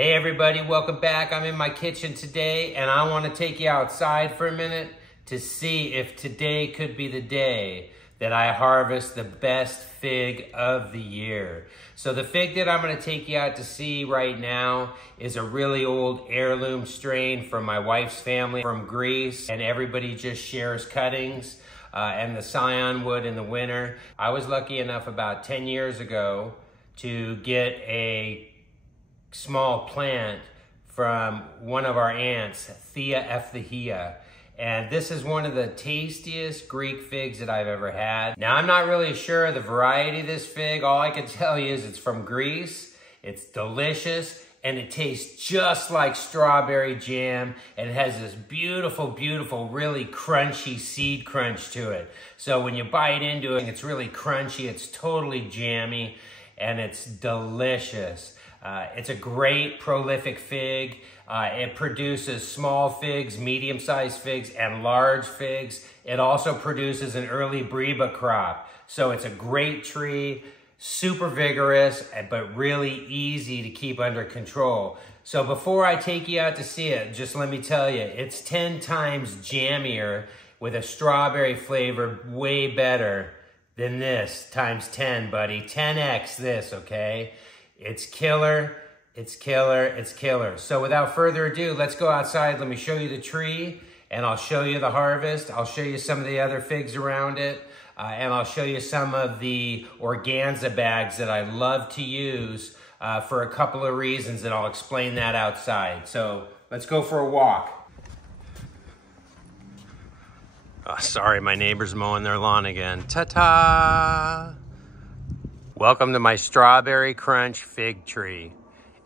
Hey everybody, welcome back. I'm in my kitchen today and I want to take you outside for a minute to see if today could be the day that I harvest the best fig of the year. So the fig that I'm going to take you out to see right now is a really old heirloom strain from my wife's family from Greece, and everybody just shares cuttings and the scion wood in the winter. I was lucky enough about 10 years ago to get a small plant from one of our aunts, Thea Epithea. And this is one of the tastiest Greek figs that I've ever had. Now, I'm not really sure of the variety of this fig. All I can tell you is it's from Greece, it's delicious, and it tastes just like strawberry jam, and it has this beautiful, beautiful, really crunchy seed crunch to it. So when you bite into it, it's really crunchy, it's totally jammy, and it's delicious. It's a great prolific fig. It produces small figs, medium-sized figs, and large figs. It also produces an early breba crop. So it's a great tree, super vigorous, but really easy to keep under control. So before I take you out to see it, just let me tell you, it's 10 times jammier with a strawberry flavor, way better than this times 10, buddy. 10x this, okay? It's killer, it's killer, it's killer. So without further ado, let's go outside. Let me show you the tree, and I'll show you the harvest. I'll show you some of the other figs around it, and I'll show you some of the organza bags that I love to use for a couple of reasons, and I'll explain that outside. So let's go for a walk. Oh, sorry, my neighbor's mowing their lawn again. Ta-ta! Welcome to my Strawberry Crunch fig tree.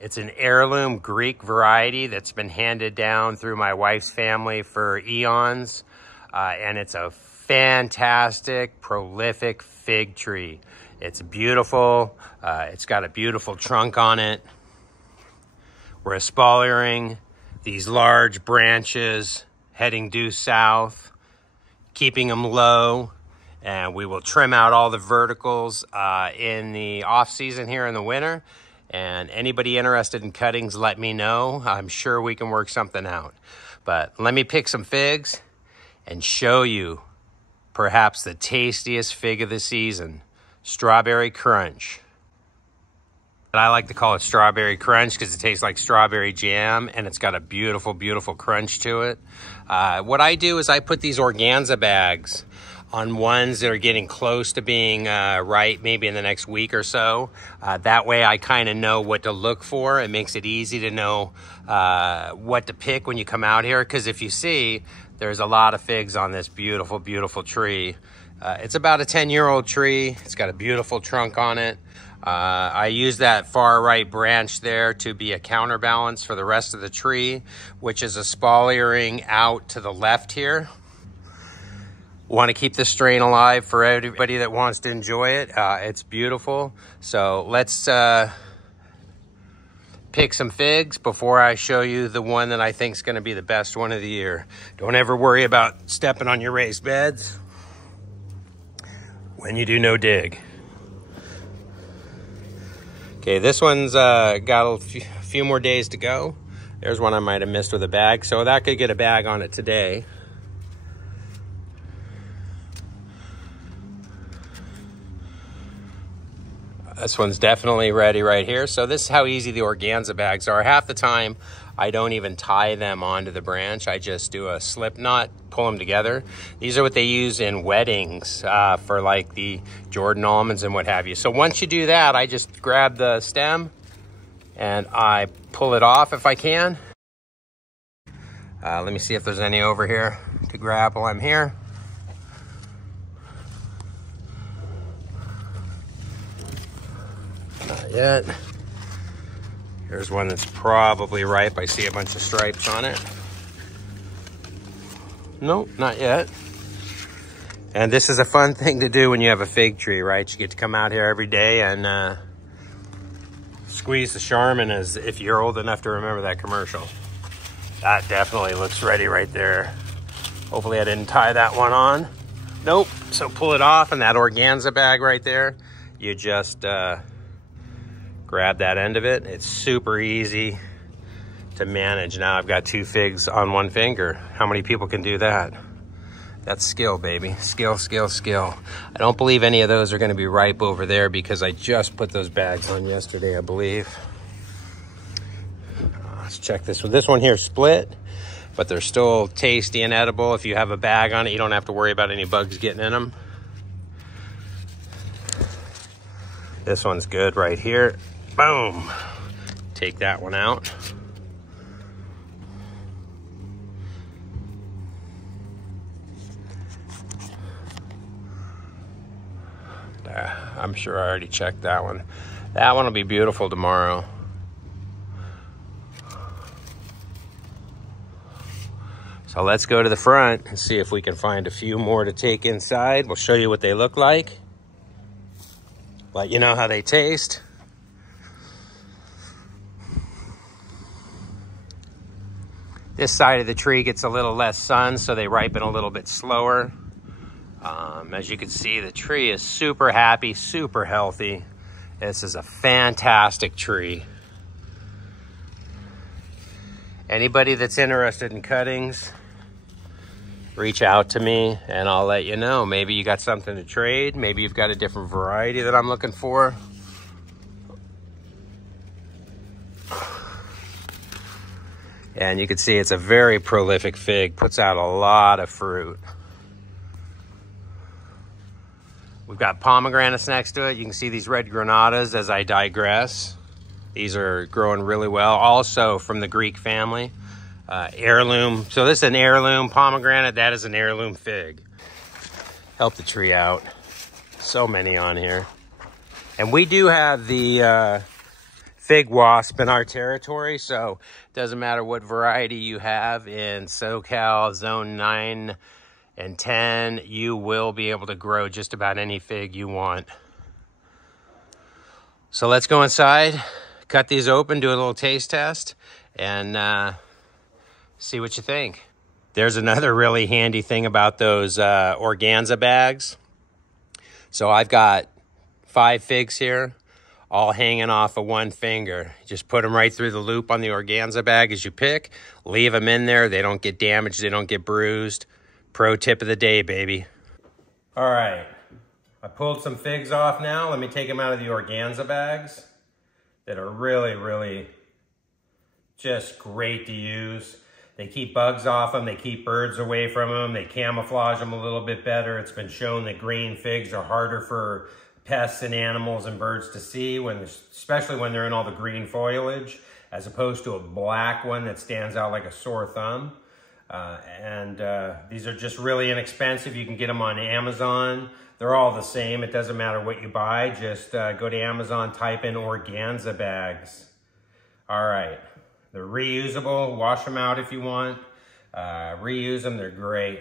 It's an heirloom Greek variety that's been handed down through my wife's family for eons. And it's a fantastic, prolific fig tree. It's beautiful. It's got a beautiful trunk on it. We're espaliering these large branches heading due south, keeping them low. And we will trim out all the verticals in the off season here in the winter. And anybody interested in cuttings, let me know. I'm sure we can work something out. But let me pick some figs and show you perhaps the tastiest fig of the season, Strawberry Crunch. I like to call it Strawberry Crunch because it tastes like strawberry jam, and it's got a beautiful, beautiful crunch to it. What I do is I put these organza bags on ones that are getting close to being ripe, maybe in the next week or so. That way I kind of know what to look for. It makes it easy to know what to pick when you come out here, because if you see, there's a lot of figs on this beautiful, beautiful tree. It's about a 10-year-old tree. It's got a beautiful trunk on it. I use that far right branch there to be a counterbalance for the rest of the tree, which is espaliering out to the left here. Want to keep the strain alive for everybody that wants to enjoy it. It's beautiful. So let's pick some figs before I show you the one that I think is going to be the best one of the year. Don't ever worry about stepping on your raised beds when you do no dig. Okay, this one's got a few more days to go. There's one I might have missed with a bag, so that could get a bag on it today. This one's definitely ready right here. So this is how easy the organza bags are. Half the time, I don't even tie them onto the branch. I just do a slip knot, pull them together. These are what they use in weddings for like the Jordan almonds and what have you. So once you do that, I just grab the stem and I pull it off if I can. Let me see if there's any over here to grab while I'm here. Not yet. Here's one that's probably ripe. I see a bunch of stripes on it. Nope, not yet. And this is a fun thing to do when you have a fig tree, right? You get to come out here every day and squeeze the Charmin, as if you're old enough to remember that commercial. That definitely looks ready right there. Hopefully I didn't tie that one on. Nope, so pull it off, and that organza bag right there, you just grab that end of it. It's super easy to manage. Now I've got 2 figs on 1 finger. How many people can do that? That's skill, baby. Skill, skill, skill. I don't believe any of those are gonna be ripe over there because I just put those bags on yesterday, I believe. Let's check this one. This one here split, but they're still tasty and edible. If you have a bag on it, you don't have to worry about any bugs getting in them. This one's good right here. Boom. Take that one out. I'm sure I already checked that one. That one will be beautiful tomorrow. So let's go to the front and see if we can find a few more to take inside. We'll show you what they look like. Let you know how they taste. This side of the tree gets a little less sun, so they ripen a little bit slower. As you can see, the tree is super happy, super healthy. This is a fantastic tree. Anybody that's interested in cuttings, reach out to me and I'll let you know. Maybe you got something to trade. Maybe you've got a different variety that I'm looking for. And you can see it's a very prolific fig, puts out a lot of fruit. We've got pomegranates next to it. You can see these red granadas as I digress. These are growing really well. Also from the Greek family, heirloom. So this is an heirloom pomegranate. That is an heirloom fig. Help the tree out. So many on here. And we do have the fig wasp in our territory. So it doesn't matter what variety you have in SoCal, Zone 9 and 10, you will be able to grow just about any fig you want. So let's go inside, cut these open, do a little taste test, and see what you think. There's another really handy thing about those organza bags. So I've got 5 figs here, all hanging off of 1 finger. Just put them right through the loop on the organza bag as you pick. Leave them in there. They don't get damaged. They don't get bruised. Pro tip of the day, baby. All right, I pulled some figs off now. Let me take them out of the organza bags that are really, really just great to use. They keep bugs off them. They keep birds away from them. They camouflage them a little bit better. It's been shown that green figs are harder for pests and animals and birds to see, especially when they're in all the green foliage, as opposed to a black one that stands out like a sore thumb. These are just really inexpensive. You can get them on Amazon. They're all the same. It doesn't matter what you buy. Just go to Amazon, type in organza bags. All right. They're reusable. Wash them out if you want. Reuse them. They're great.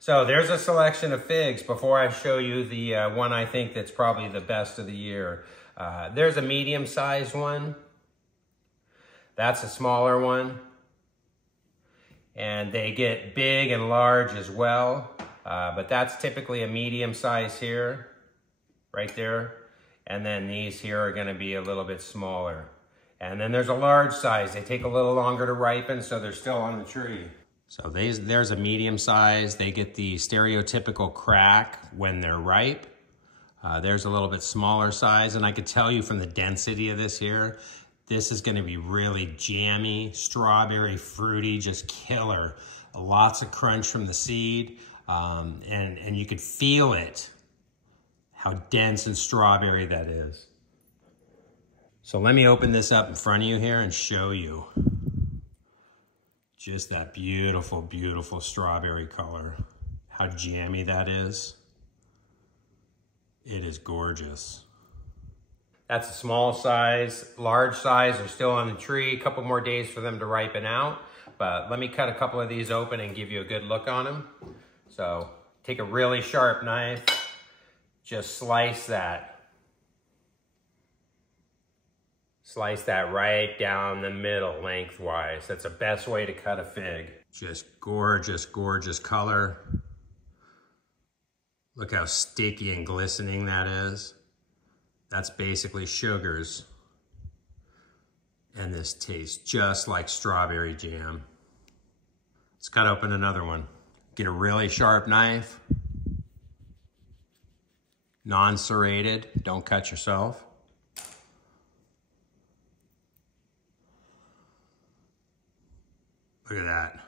So there's a selection of figs. Before I show you the one I think that's probably the best of the year. There's a medium-sized one. That's a smaller one. And they get big and large as well. But that's typically a medium size here, right there. And then these here are gonna be a little bit smaller. And then there's a large size. They take a little longer to ripen, so they're still on the tree. So there's a medium size. They get the stereotypical crack when they're ripe. There's a little bit smaller size. And I could tell you from the density of this here, this is gonna be really jammy, strawberry, fruity, just killer. Lots of crunch from the seed, and you could feel it, how dense and strawberry that is. So let me open this up in front of you here and show you just that beautiful, beautiful strawberry color. How jammy that is. It is gorgeous. That's a small size. Large size are still on the tree. A couple more days for them to ripen out. But let me cut a couple of these open and give you a good look on them. So take a really sharp knife. Just slice that. Slice that right down the middle lengthwise. That's the best way to cut a fig. Just gorgeous, gorgeous color. Look how sticky and glistening that is. That's basically sugars. And this tastes just like strawberry jam. Let's cut open another one. Get a really sharp knife. Non-serrated, don't cut yourself. Look at that.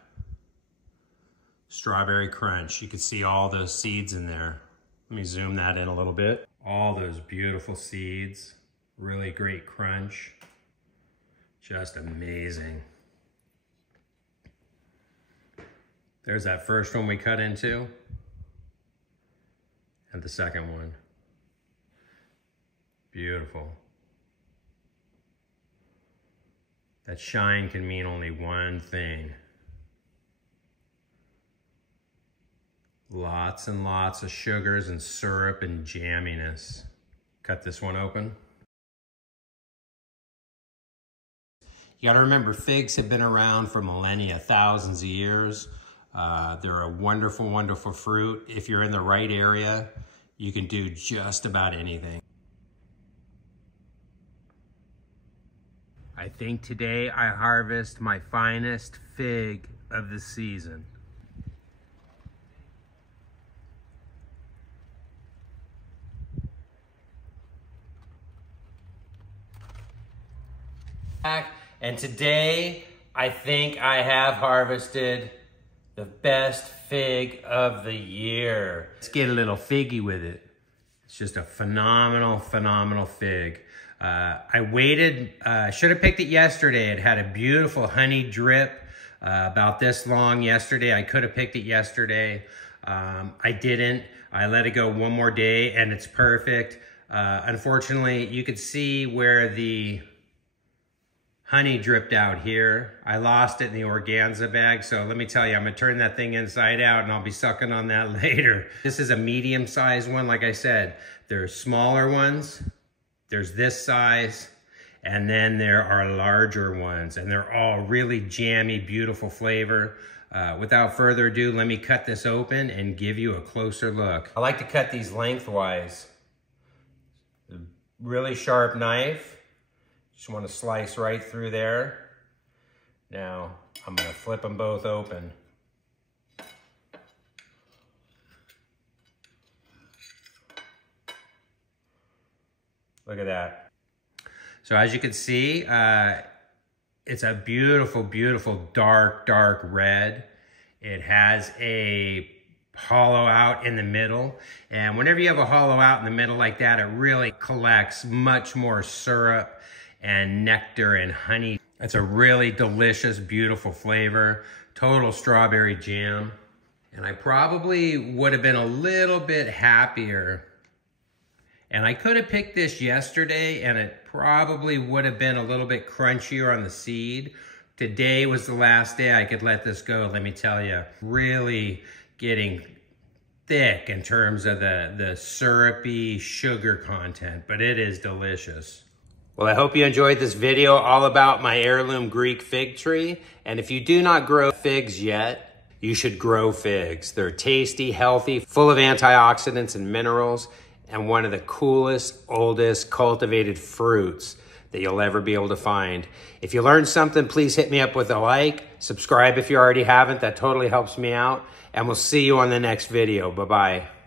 Strawberry crunch. You can see all those seeds in there. Let me zoom that in a little bit. All those beautiful seeds. Really great crunch. Just amazing. There's that first one we cut into. And the second one. Beautiful. That shine can mean only one thing. Lots and lots of sugars and syrup and jamminess. Cut this one open. You gotta remember, figs have been around for millennia, thousands of years. They're a wonderful, wonderful fruit. If you're in the right area, you can do just about anything. I think today I harvest my finest fig of the season. And today I think I have harvested the best fig of the year. Let's get a little figgy with it. It's just a phenomenal, phenomenal fig. I waited, should have picked it yesterday. It had a beautiful honey drip about this long yesterday. I could have picked it yesterday. I didn't. I let it go one more day and it's perfect. Unfortunately, you could see where the honey dripped out here. I lost it in the organza bag, so let me tell you, I'm gonna turn that thing inside out and I'll be sucking on that later. This is a medium-sized one, like I said. There's smaller ones, there's this size, and then there are larger ones, and they're all really jammy, beautiful flavor. Without further ado, let me cut this open and give you a closer look. I like to cut these lengthwise. A really sharp knife. Just want to slice right through there. Now, I'm going to flip them both open. Look at that. So as you can see, it's a beautiful, beautiful dark, dark red. It has a hollow out in the middle. And whenever you have a hollow out in the middle like that, it really collects much more syrup and nectar and honey. It's a really delicious, beautiful flavor. Total strawberry jam. And I probably would have been a little bit happier. And I could have picked this yesterday and it probably would have been a little bit crunchier on the seed. Today was the last day I could let this go, let me tell you. Really getting thick in terms of the syrupy sugar content, but it is delicious. Well, I hope you enjoyed this video all about my heirloom Greek fig tree. And if you do not grow figs yet, you should grow figs. They're tasty, healthy, full of antioxidants and minerals, and one of the coolest, oldest cultivated fruits that you'll ever be able to find. If you learned something, please hit me up with a like. Subscribe if you already haven't. That totally helps me out. And we'll see you on the next video. Bye-bye.